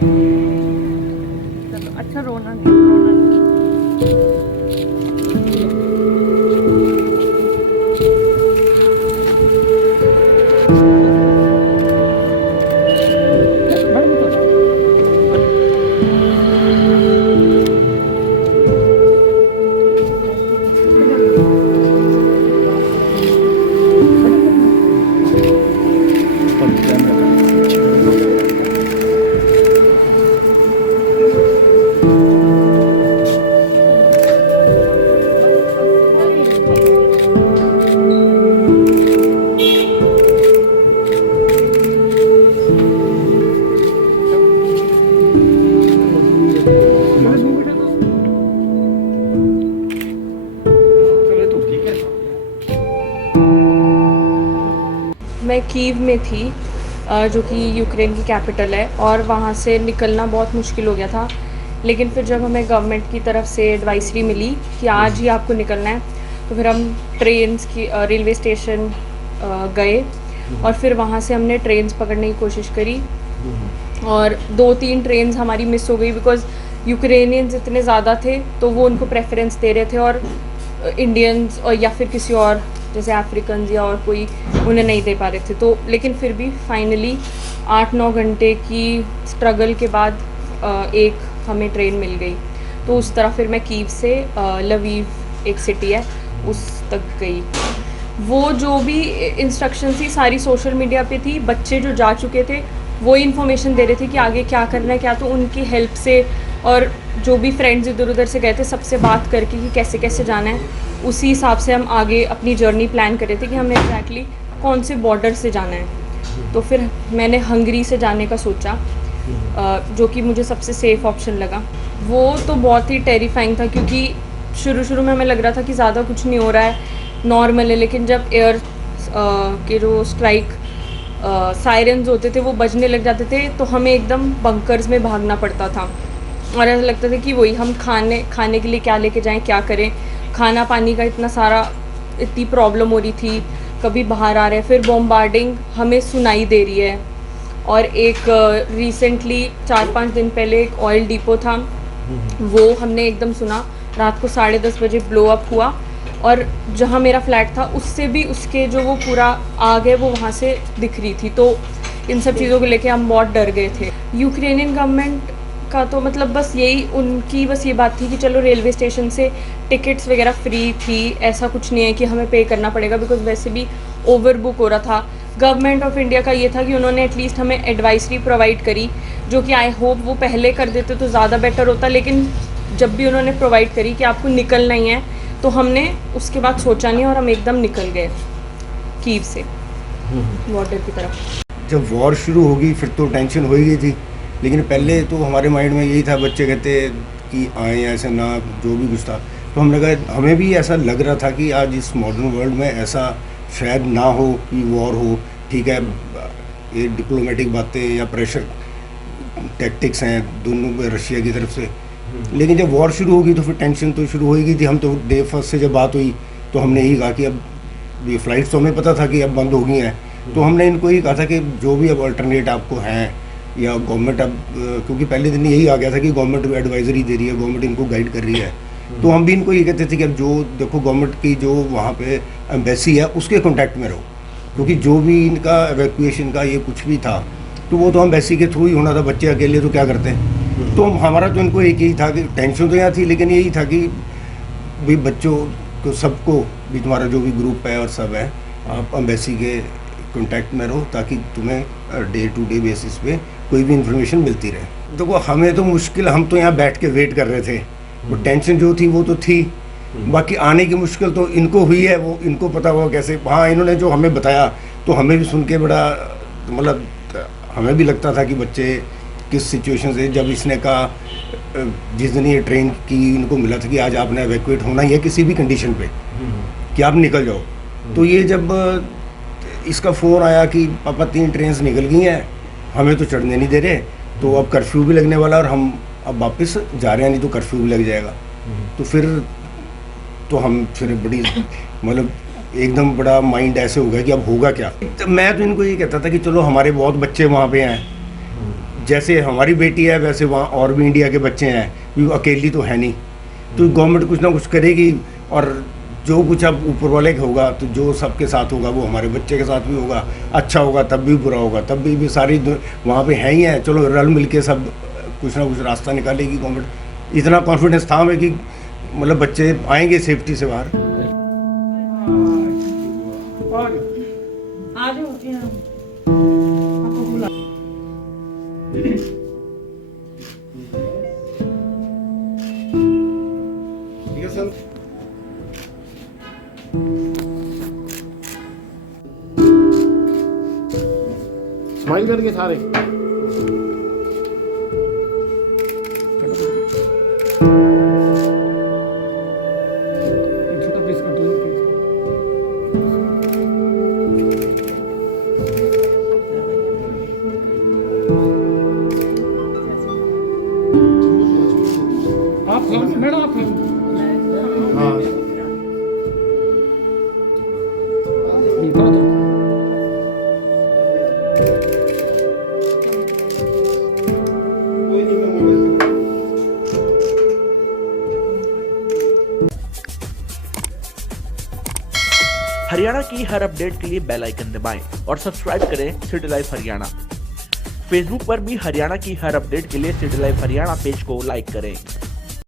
चलो अच्छा, रोना नहीं, रोना नहीं। मैं कीव में थी, जो कि यूक्रेन की कैपिटल है, और वहाँ से निकलना बहुत मुश्किल हो गया था। लेकिन फिर जब हमें गवर्नमेंट की तरफ से एडवाइजरी मिली कि आज ही आपको निकलना है, तो फिर हम ट्रेन्स की रेलवे स्टेशन गए, और फिर वहाँ से हमने ट्रेन्स पकड़ने की कोशिश करी, और 2-3 ट्रेन्स हमारी मिस हो गई बिकॉज यूक्रेनियंस इतने ज़्यादा थे तो वो उनको प्रेफरेंस दे रहे थे, और इंडियंस और या फिर किसी और जैसे अफ्रीकन्स या और कोई उन्हें नहीं दे पा रहे थे। तो लेकिन फिर भी फाइनली 8-9 घंटे की स्ट्रगल के बाद एक हमें ट्रेन मिल गई। तो उस तरह फिर मैं कीव से लवीव एक सिटी है उस तक गई। वो जो भी इंस्ट्रक्शन थी सारी सोशल मीडिया पे थी, बच्चे जो जा चुके थे वही इन्फॉर्मेशन दे रहे थे कि आगे क्या करना है क्या, तो उनकी हेल्प से और जो भी फ्रेंड्स इधर उधर से गए थे सबसे बात करके कि कैसे कैसे जाना है, उसी हिसाब से हम आगे अपनी जर्नी प्लान कर रहे थे कि हमें एग्जैक्टली कौन से बॉर्डर से जाना है। तो फिर मैंने हंगरी से जाने का सोचा, जो कि मुझे सबसे सेफ़ ऑप्शन लगा। वो तो बहुत ही टेरिफाइंग था क्योंकि शुरू में हमें लग रहा था कि ज़्यादा कुछ नहीं हो रहा है, नॉर्मल है, लेकिन जब एयर के जो स्ट्राइक सायरन्स होते थे वो बजने लग जाते थे तो हमें एकदम बंकर्स में भागना पड़ता था, और ऐसा लगता था कि वही हम खाने के लिए क्या लेके जाएं, क्या करें, खाना पानी का इतना सारा, इतनी प्रॉब्लम हो रही थी, कभी बाहर आ रहे हैं, फिर बॉम्बार्डिंग हमें सुनाई दे रही है। और एक रिसेंटली 4-5 दिन पहले एक ऑयल डिपो था, वो हमने एकदम सुना, रात को 10:30 बजे ब्लो अप हुआ, और जहाँ मेरा फ्लैट था उससे भी उसके जो वो पूरा आग है वो वहाँ से दिख रही थी। तो इन सब चीज़ों को लेके हम बहुत डर गए थे। यूक्रेनियन गवर्नमेंट का तो मतलब बस यही, उनकी बस ये बात थी कि चलो रेलवे स्टेशन से टिकट्स वगैरह फ्री थी, ऐसा कुछ नहीं है कि हमें पे करना पड़ेगा, बिकॉज वैसे भी ओवर बुक हो रहा था। गवर्नमेंट ऑफ इंडिया का ये था कि उन्होंने एटलीस्ट हमें एडवाइजरी प्रोवाइड करी, जो कि आई होप वो पहले कर देते तो ज़्यादा बेटर होता, लेकिन जब भी उन्होंने प्रोवाइड करी कि आपको निकलना ही है तो हमने उसके बाद सोचा नहीं और हम एकदम निकल गए कीव से बॉर्डर की तरफ। जब वॉर शुरू होगी फिर तो टेंशन हो ही गई थी, लेकिन पहले तो हमारे माइंड में यही था, बच्चे कहते कि आए ऐसे ना, जो भी कुछ था, तो हमने कहा, हमें भी ऐसा लग रहा था कि आज इस मॉडर्न वर्ल्ड में ऐसा शायद ना हो कि वॉर हो। ठीक है, ये डिप्लोमेटिक बातें या प्रेशर टैक्टिक्स हैं दोनों रशिया की तरफ से, लेकिन जब वॉर शुरू होगी तो फिर टेंशन तो शुरू हो ही गई थी। हम तो डे फर्स्ट से जब बात हुई तो हमने यही कहा कि अब ये फ़्लाइट्स तो हमें पता था कि अब बंद हो गई हैं, तो हमने इनको यही कहा था कि जो भी अब अल्टरनेट आपको हैं, या गवर्नमेंट अब, क्योंकि पहले दिन यही आ गया था कि गवर्नमेंट एडवाइजरी दे रही है, गवर्नमेंट इनको गाइड कर रही है, तो हम भी इनको ये कहते थे कि अब जो देखो गवर्नमेंट की जो वहाँ पे एम्बेसी है उसके कॉन्टैक्ट में रहो, क्योंकि जो भी इनका एवैक्यूएशन का ये कुछ भी था तो वो तो एम्बेसी के थ्रू ही होना था, बच्चे अकेले तो क्या करते हैं। तो हमारा तो इनको एक यही था कि टेंशन तो यहाँ थी, लेकिन यही था कि भाई बच्चों को, सबको भी, तुम्हारा जो भी ग्रुप है और सब है, आप एम्बेसी के कांटेक्ट में रहो ताकि तुम्हें डे टू डे बेसिस पे कोई भी इन्फॉर्मेशन मिलती रहे। देखो हमें तो मुश्किल, हम तो यहाँ बैठ के वेट कर रहे थे, वो टेंशन जो थी वो तो थी, बाकी आने की मुश्किल तो इनको हुई है, वो इनको पता हुआ कैसे। हाँ, इन्होंने जो हमें बताया तो हमें भी सुन के बड़ा, मतलब हमें भी लगता था कि बच्चे किस सिचुएशन से, जब इसने कहा, जिस दिन ये ट्रेन की इनको मिला था कि आज आपने एवैक्यूएट होना ही है किसी भी कंडीशन पे कि आप निकल जाओ, तो ये जब इसका फ़ोन आया कि पापा 3 ट्रेन निकल गई हैं, हमें तो चढ़ने नहीं दे रहे, तो अब कर्फ्यू भी लगने वाला और हम अब वापस जा रहे हैं, नहीं तो कर्फ्यू भी लग जाएगा। तो फिर तो हम फिर बड़ी, मतलब एकदम बड़ा माइंड ऐसे हो गया कि अब होगा क्या। तो मैं तो इनको ये कहता था कि चलो हमारे बहुत बच्चे वहाँ पे हैं, जैसे हमारी बेटी है वैसे वहाँ और भी इंडिया के बच्चे हैं, वो अकेली तो है नहीं, तो गवर्नमेंट कुछ ना कुछ करेगी। और जो कुछ अब ऊपर वाले का होगा, तो जो सबके साथ होगा वो हमारे बच्चे के साथ भी होगा। अच्छा होगा तब भी, बुरा होगा तब भी सारी वहाँ पे है ही है। चलो रल मिल के सब कुछ ना कुछ रास्ता निकालेगी गवर्नमेंट। इतना कॉन्फिडेंस था हमें कि मतलब बच्चे आएंगे सेफ्टी से बाहर। ठीक है सर। स्माइल करके सारे छोटा पीस कर दो। आप खाओ मैडम, आप खाओ। हाँ थोड़ा दो। कोई नहीं, मैं मोबाइल से हरियाणा की हर अपडेट के लिए बेल आइकन दबाएं और सब्सक्राइब करें सिटी लाइव हरियाणा। फेसबुक पर भी हरियाणा की हर अपडेट के लिए सिटी लाइव हरियाणा पेज को लाइक करें।